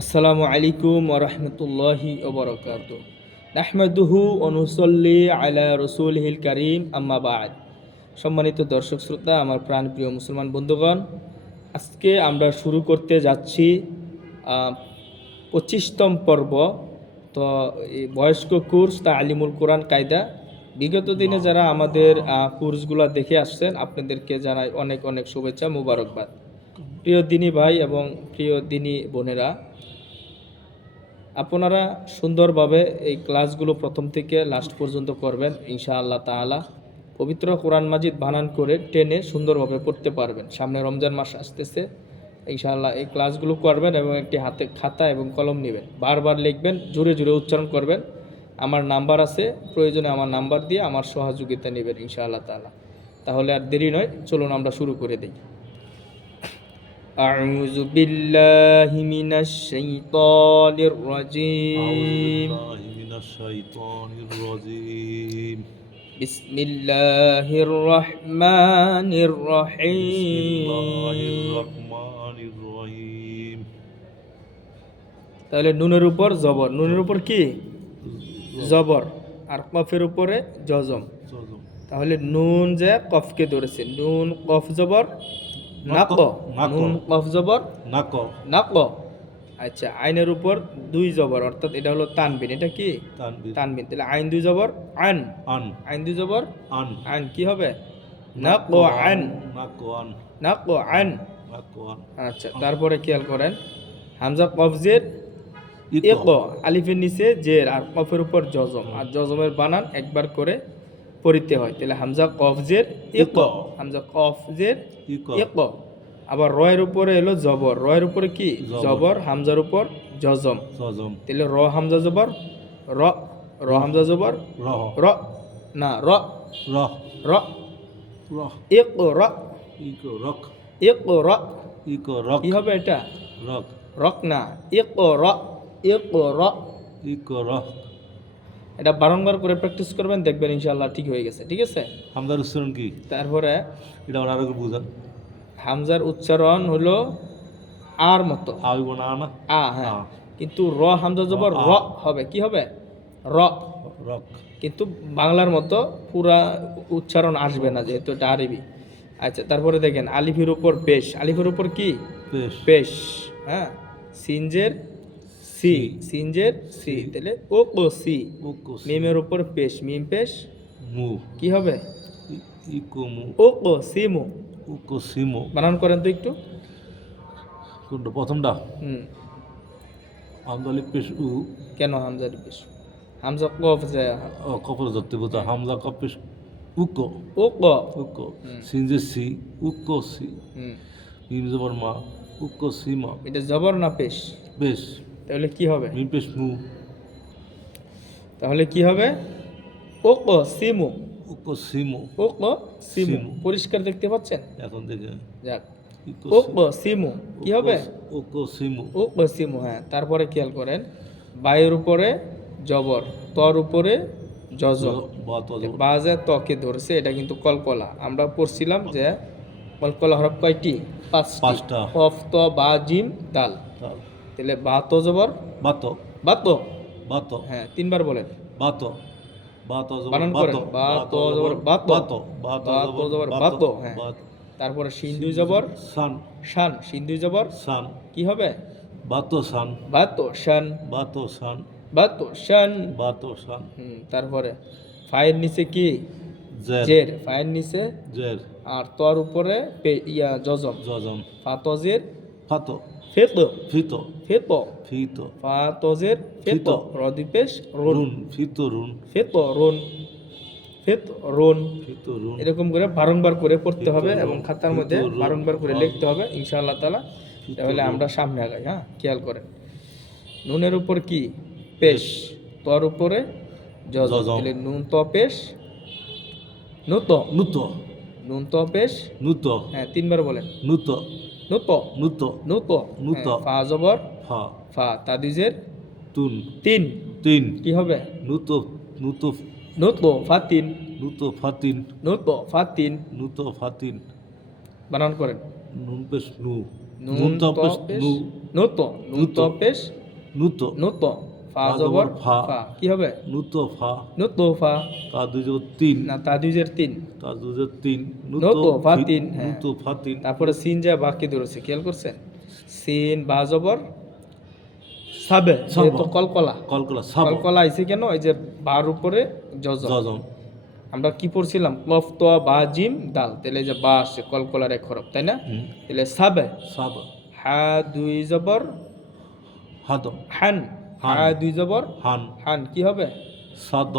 আসসালামু আলাইকুম ওরহমতুল্লাহি ওবরকাত নাহমাদুহু অনুসল্লি আলা রসুলহিল করিম আম্মা বাদ। সম্মানিত দর্শক শ্রোতা আমার প্রাণপ্রিয় মুসলমান বন্ধুগণ আজকে আমরা শুরু করতে যাচ্ছি পঁচিশতম পর্ব। তো এই বয়স্ক কোর্স তা আলিমুল কোরআন কায়দা। বিগত দিনে যারা আমাদের কোর্সগুলো দেখে আসছেন আপনাদেরকে জানাই অনেক অনেক শুভেচ্ছা মুবারকবাদ। প্রিয় দিনী ভাই এবং প্রিয় দিনী বোনেরা আপনারা সুন্দরভাবে এই ক্লাসগুলো প্রথম থেকে লাস্ট পর্যন্ত করবেন, ইনশাআল্লাহ তাআলা। পবিত্র কোরআন মাজিদ বানান করে টেনে সুন্দরভাবে পড়তে পারবেন। সামনে রমজান মাস আসতেছে, ইনশাআল্লাহ এই ক্লাসগুলো করবেন এবং একটি হাতে খাতা এবং কলম নেবেন। বারবার লিখবেন, জোরে জোরে উচ্চারণ করবেন। আমার নাম্বার আছে, প্রয়োজনে আমার নাম্বার দিয়ে আমার সহযোগিতা নেবেন, ইনশাআল্লাহ তাআলা। তাহলে আর দেরি নয়, চলুন আমরা শুরু করে দিই। أعوذ بالله من الشيطان أعوذ الرجيم بالله من الشيطان الرجيم بسم الله الرحمن بسم الله الرحيم الرحمن الرحيم তাহলে নুনের উপর জবর নুনের উপর কি জবর আর কফের উপরে জজম চলো। তাহলে নুন যে কফকে ধরেছে নুন কফ জবর নাক কফ জবর। নাক নাক আচ্ছা আইনের উপর দুই জবর অর্থাৎ এটা হলো তানবিন। এটা কি? তানবিন। তাহলে আইন দুই জবর আন আন। আইন দুই জবর আন। আন কি হবে? নাক আন। নাক আন। নাক আন। আচ্ছা তারপরে খেয়াল করেন। হামজা কফজের ইক। এক আলিফের নিচে জের আর কফের উপর জজম। আর জজমের বানান একবার করে পড়িতে হয়। তাহলে হামজা কফজের এক হামজা কফজের ইক। এক আবার রয়ের উপরে এলো জবর। রয়ের উপরে কি? জবর। হামজার উপর জজম। সজম তাহলে র হামজা জবর র র হামজা জবর র। না র। র। রহ এক র। ইক রক। এক র। ইক রক। কি হবে এটা? রক। রক না। এক র। এক র। ইক রহ এটা বারংবার করে প্র্যাকটিস করবেন দেখবেন ইনশাআল্লাহ ঠিক হয়ে গেছে ঠিক আছে? হামদার উচ্চারণ কি? তারপরে এটা আরও বুঝান। হামজার উচ্চারণ হলো আর মতো। আ হ্যাঁ। কিন্তু র হামজা জবর র হবে কি হবে? র। রক। কিন্তু বাংলার মতো পুরা উচ্চারণ আসবে না যেহেতু এটা আরবি। আচ্ছা তারপরে দেখেন আলিফের উপর বেশ। আলিফের উপর কি? বেশ হ্যাঁ। সিনজের সি সিনজের সি তাহলে ও ও সি। মিমের উপর পেশ মিম পেশ। মু। কি হবে? ইকো মু। ও ও সিমু উকো সিমো বানান করেন তো একটু। কোনটা প্রথমটা। হুম। আমদালি পেশ উ। কেন হামজার পেশ হামজা কফ যায়। ও কপর ধরতে বোঝা। হামজা কপ পেশ উকো। ও ক উকো। সিনজে সি উ উকো সি। হুম। মিম জবর মা উকো সিমা এটা জবর না পেশ? বেশ তাহলে কি হবে? তাহলে কি হবে? ও ক সিমু সিমো ও ক সিমু সিমু। পরিষ্কার দেখতে পাচ্ছেন? এখন দেখে। যাক। ইকো ও ক সিমু কি হবে? উকো সিমু ও ক সিমু হ্যাঁ। তারপরে খেয়াল করেন বায়ুর উপরে জবর তর উপরে জজম বাত বাজে তকে ধরছে এটা কিন্তু কলকলা। আমরা পড়ছিলাম যে কলকলা হরফ কয়টি? পাঁচটি। কফ ত বা জিম দাল তাহলে বা তো জবর? বাত বা তো বাত হ্যাঁ তিনবার বলেন। বাত বাত জবর বাত বাত জবর বা তো হ্যাঁ। তারপরে সিন্ধু জবর। সান শান সিন্ধু জবর। সান কি হবে? বাত সান বা তো শান। বাত সান বা তো শান। বাত সান হুম, তারপরে ফায়ের নিচে কি? জের। ফায়ের নিচে? জের। আর তোর উপরে ইয়া জজম। জজম। ফাতজের ফাতো। ফেত। ফিতো। ফেত। ফিতো। ফাতজের ফেত। রদিপেশ রুন। ফিতো রুন। ফেত রুন। ফেত রুন। ফিতো রুন। এরকম করে বারংবার করে পড়তে হবে এবং খাতার মধ্যে বারংবার করে লিখতে হবে ইনশাআল্লাহ তালা ফিত তাহলে আমরা সামনে আগাই হ্যাঁ? খেয়াল করেন। নুনের উপর কি? পেশ। তর উপরে জজম। তাহলে নুন তো পেশ। নুত। নুত। নুন তো পেশ। নুত। হ্যাঁ তিনবার বলেন। Nut. Nut Nut Nut Nut. ফা জবর. ফ ফা তাদিজের তুন তিন। তিন কি হবে? Nut Nut Nut Fatin Nut Fatin Nut Fatin Nut Fatin বানান করেন। নুন পেশ নু নুন নুন ত ত পেশ পেশ নু। Nut Nut. পেশ নুত নুত ফা জবর ফা। কি হবে? তা দুই জবর তিন। না তা দুইজের তিন। তা দুই জবর তিন। তিন, হ্যাঁ। তিন। তারপরে সিন যা বাকি ধরেছে খেয়াল করছেন? সিন বা জবর সাবে। কলকলা। কলকলা কলকলা আইছে কেন? এই যে বার উপরে জজম জজম আমরা কি পড়ছিলাম? কফ তো বা জিম দাল। তাহলে যে বা আসছে কলকলার এক হরফ তাই না? তাহলে সাবে। সাব। হা দুই জবর হাদ হান। হা দুই জবর? হান। হান কি হবে? সাদ।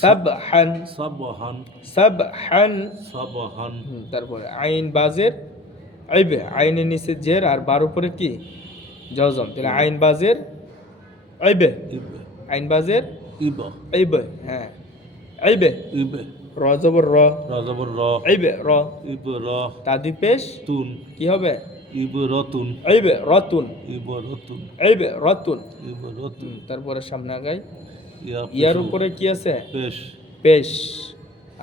সাব হান সাব হান সাব হান সাব হান হুম, তারপরে আইন বাজের আইবে। আইনের নিচে জের আর বার উপরে কি? জজম তাহলে আইন বাজের আইবে। ইবে। আইন বাজের ইব। আইবে হ্যাঁ। আইবে। ইবে। র জবর র। রাজবর র। আইবে র। ইব র। তাদি পেশ। তুন। কি হবে? ইব রতুন আইবে রতুন ইব রতুন আইবে রতুন ইব রতুন তারপরে সামনে আগাই। ইয়ার উপরে কি আছে? পেশ পেশ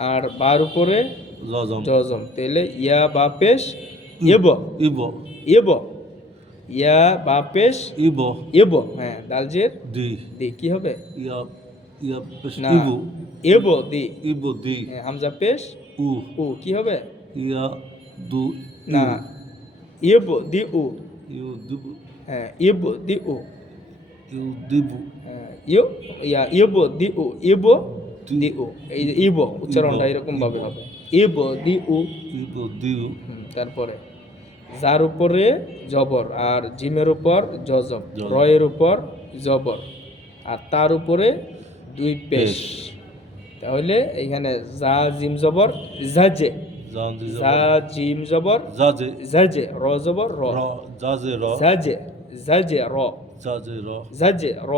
আর বার উপরে? জজম। জজম। তাহলে ইয়া বা পেশ ইব। ইব। ইব। ইয়া বা পেশ ইব। ইব। হ্যাঁ দালজের দি। দি কি হবে? ইয়া ইয়া পেশ ইব। ইব দি। ইব দি। হ্যাঁ, হামজা পেশ উ। উ কি হবে? ইয়া দু না ইব দি উ ইউ দিবু হ্যাঁ ইব দি উ ইউ দিবু হ্যাঁ, ইউ ইয়া ইব দি উ ইব দি উ এই যে ইব উচ্চারণটা ইব, এরকম ভাবে ইব। হবে ইব দি উ ইব দিউ হুম, তারপরে যার উপরে জবর আর জিমের উপর জজম। রয়ের উপর জবর আর তার উপরে দুই পেশ। তাহলে এখানে যা জিম জবর জাজে দি জিম জবর জাজে জাজে র জবর র জাজে র জাজে জাজে র জাজে র জাজে র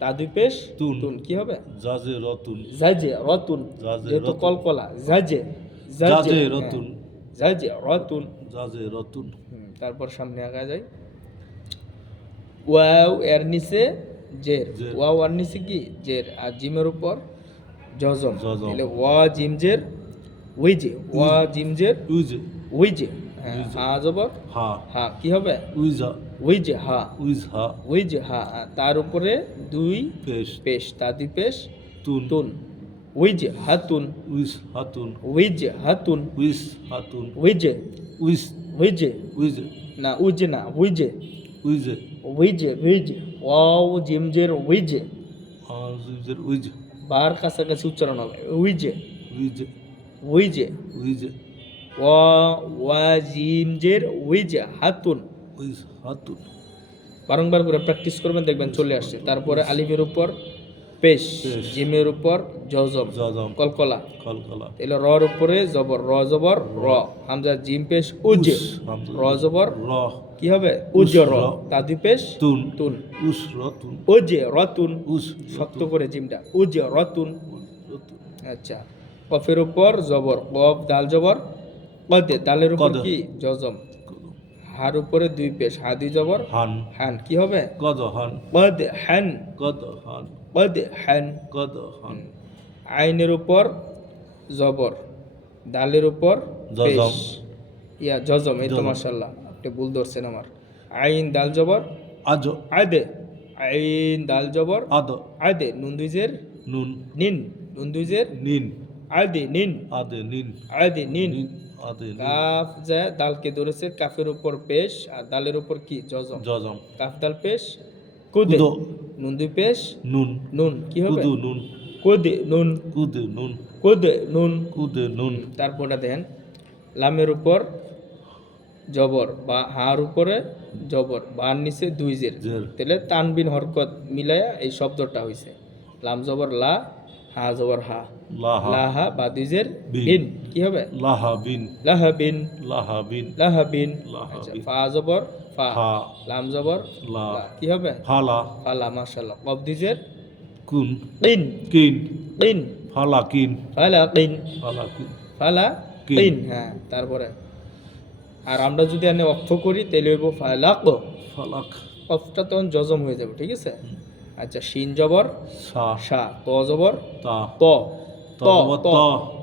তা দুই পেশ তুন। তুন কি হবে জাজে রতুন জাজে রতুন যেহেতু কলকলা জাজে জাজে রতুন জাজে রতুন জাজে রতুন তারপর সামনে আগা যাই। ওয়াও এর নিচে জের। ওয়াও এর নিচে কি? জের। আর জিমের উপর জজম। তাহলে ওয়া জিম জের। উইজে ওয়া জিম জের? উইজে। উইজে। হ্যাঁ, হা জবর হা। হা কি হবে? উইজা। উইজে হা। উইজ হা। উইজে হা। তার উপরে দুই পেশ। পেশ তাদি পেশ তুন। তুন। উইজে হাতুন উইজ হাতুন উইজে হাতুন উইজ হাতুন উইজে। উইজ। উইজে। উইজে। না উইজে না উইজে। উইজে। উইজে উইজে। ওয়াও জিম জের উইজে। আর উইজ। বার কাছাকাছি উচ্চারণ হবে। উইজে। উইজে। উইজে। উইজে। ওয়া ওয়া জিম জের উইজে হাতুন। উইজ হাতুন। বারংবার করে প্র্যাকটিস করবেন দেখবেন চলে আসছে। তারপরে আলিফের উপর পেশ। জিমের উপর জজম জজম। কলকলা। কলকলা। এলো রর উপরে জবর র জবর র। হামজা জিম পেশ উজে। র জবর র। কি হবে? উজ্জ র। তাদি পেশ তুন। তুন। উস রতুন উজে রতুন উস শক্ত করে জিমটা। উজে রতুন আচ্ছা। কফের উপর জবর কফ দাল জবর কদে দালের উপর। কি? জজম। হার উপরে দুই পেশ হাদি জবর হান। হান। কি হবে? কদ হান। কদ হান। কদ হান। কদ হান। কদ হান। আইনের উপর জবর দালের উপর। জজম। ইয়া জজম এই তো জজম। মাশাল্লাহ আপনি ভুল ধরছেন আমার। আইন দাল জবর আজ। আদে। আইন দাল জবর আদ। আদে নুন দুইজের নুন। নিন। নুন দুইজের নিন। আদে নিন আদে নিন আদে নিন নিন আদে নিন কাফ যে দালকে ধরেছে কাফের উপর পেশ আর দালের উপর কি? জজম। জজম। কাফ দাল পেশ কুদে। নুন দুই পেশ নুন। নুন। কি হবে? কুদু নুন। কুদে নুন। কুদে নুন। কুদে নুন। কুদে নুন। তারপরটা দেখেন লামের উপর জবর বা হার উপরে জবর বার নিচে দুই জের। জের। তাহলে তানবিন হরকত মিলাইয়া এই শব্দটা হইছে। লাম জবর লা হা জবর হা। লাহা। লাহা বা দুই জের বিন। বিন। কি হবে? লাহা বিন। লাহা বিন। লাহা বিন। লাহা বিন। লাহা আচ্ছা বিন। ফা জবর ফা। লাম জবর লা। কি হবে? ফালা। ফালা মাশাআল্লাহ। কব দুইজের কুন। কিন কিন। কিন ফালা কিন। ফালা কিন ফালা কিন। ফালা কিন। কিন হ্যাঁ তারপরে। আর আমরা যদি এনে অক্ষ করি তাহলে হইব ফালাক। ফালাক। অফটা তখন জজম হয়ে যাবে ঠিক আছে? আচ্ছা শিন জবর সা। ত জবর তা। ত ত ত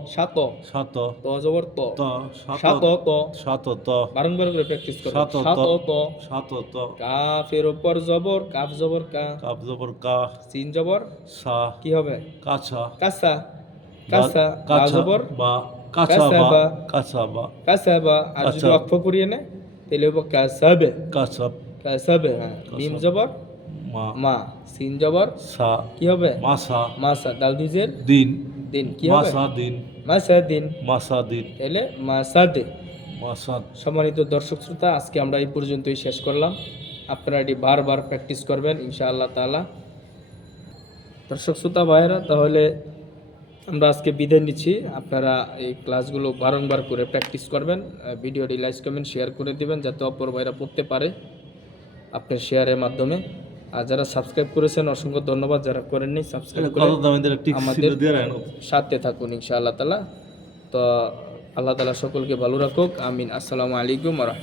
সাত সাত। ত জবর ত। ত সাত। ত। সাত ত। বারংবার করে প্র্যাকটিস করো। সাত ত। সাত ত। কাফের উপর জবর কাফ জবর কা। কাপ জবর কা। সিন জবর? সা। কি হবে? কাছা। বা কাছা। জবর? বা কাছা কাছা বা বা। কাছা বা। আর যদি। অক্ষ করিয়ে নেয় তাহলে হবে কাসাবে কাছা কাসাবে হ্যাঁ। মিম। জবর মা। মা। সিন জবর? সা। কি হবে? মাসা মাসা দাল দুজের দিন। দিন। কি হবে? মাসা দিন। মাসা দিন। মাসা দিন। তাহলে মাসা দে। মাসা সম্মানিত দর্শক শ্রোতা আজকে আমরা এই পর্যন্তই শেষ করলাম। আপনারা এটি বারবার প্র্যাকটিস করবেন ইনশাআল্লাহ তাআলা। দর্শক শ্রোতা ভাইয়েরা তাহলে আমরা আজকে বিদায় নিচ্ছি। আপনারা এই ক্লাসগুলো বারংবার করে প্র্যাকটিস করবেন। ভিডিওটি লাইক কমেন্ট শেয়ার করে দিবেন যাতে অপর ভাইরা পড়তে পারে আপনার শেয়ারের মাধ্যমে। আর যারা সাবস্ক্রাইব করেছেন অসংখ্য ধন্যবাদ। যারা করেননি সাবস্ক্রাইব করে আমাদের সাথে থাকুন ইনশাআল্লাহ তালা তো আল্লাহ তালা সকলকে ভালো রাখুক। আমিন। আসসালামু আলাইকুম রহমতুল্লাহ।